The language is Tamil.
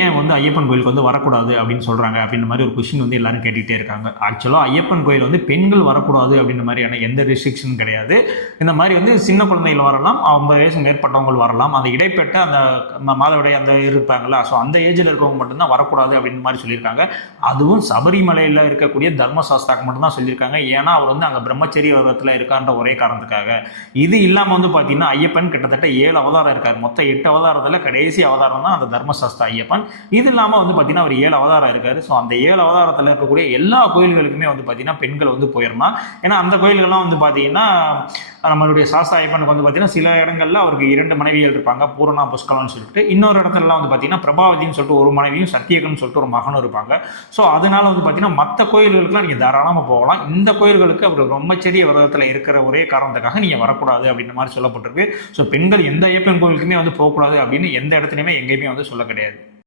ஏன் வந்து ஐயப்பன் கோயிலுக்கு வந்து வரக்கூடாது அப்படின்னு சொல்கிறாங்க அப்படின்ற மாதிரி ஒரு கொஷின் வந்து எல்லாரும் கேட்டுகிட்டே இருக்காங்க. ஆக்சுவலாக ஐயப்பன் கோயில் வந்து பெண்கள் வரக்கூடாது அப்படின்ற மாதிரியான எந்த ரெஸ்ட்ரிக்ஷனும் கிடையாது. இந்த மாதிரி வந்து சின்ன குழந்தைகள் வரலாம், 50 வயசு மேற்பட்டவங்க வரலாம், அந்த இடைப்பட்ட அந்த மாதவிடாய் அந்த இருப்பாங்களா, ஸோ அந்த ஏஜில் இருக்கவங்க மட்டும்தான் வரக்கூடாது அப்படின்ற மாதிரி சொல்லியிருக்காங்க. அதுவும் சபரிமலையில் இருக்கக்கூடிய தர்மசாஸ்தாக்கு மட்டும்தான் சொல்லியிருக்காங்க. ஏன்னா அவர் வந்து அங்கே பிரம்மச்சரிய விரதத்தில் இருக்கான்ற ஒரே காரணத்துக்காக. இது இல்லாமல் வந்து பார்த்தீங்கன்னா ஐயப்பன் கிட்டத்தட்ட 7 அவதாரம் இருக்கார். மொத்தம் 8 அவதாரத்தில் கடைசி அவதாரம் தான் அந்த தர்மசாஸ்தா ஐயப்பன். இது இல்லாமல் வந்து பார்த்தீங்கன்னா அவர் 7 அவதாரம் இருக்காரு. ஸோ அந்த 7 அவதாரத்தில் இருக்கக்கூடிய எல்லா கோயில்களுக்குமே வந்து பார்த்தீங்கன்னா பெண்கள் வந்து போயிடலாம். ஏன்னா அந்த கோயில்கள்லாம் வந்து பார்த்தீங்கன்னா நம்மளுடைய சாஸ்தா ஐயப்பனுக்கு வந்து பார்த்தீங்கன்னா சில இடங்கள்ல அவருக்கு 2 மனைவிகள் இருப்பாங்க, பூரணா புஷ்கலம்னு சொல்லிட்டு. இன்னொரு இடத்துலலாம் வந்து பார்த்தீங்கன்னா பிரபாவதின்னு சொல்லிட்டு ஒரு மனைவியும், சத்தியகன்னு சொல்லிட்டு ஒரு மகனும் இருப்பாங்க. ஸோ அதனால வந்து பார்த்தீங்கன்னா மற்ற கோயில்களுக்குலாம் நீங்கள் தாராளமாக போகலாம். இந்த கோயில்களுக்கு அவர் பிரம்மச்சரிய விரதத்தில் இருக்கிற ஒரே காரணத்துக்காக நீங்கள் வரக்கூடாது அப்படின்ற மாதிரி சொல்லப்பட்டிருக்கு. ஸோ பெண்கள் எந்த ஐயப்பன் கோயிலுக்குமே வந்து போகக்கூடாது அப்படின்னு எந்த இடத்துலையுமே எங்கேயுமே வந்து சொல்ல கிடையாது.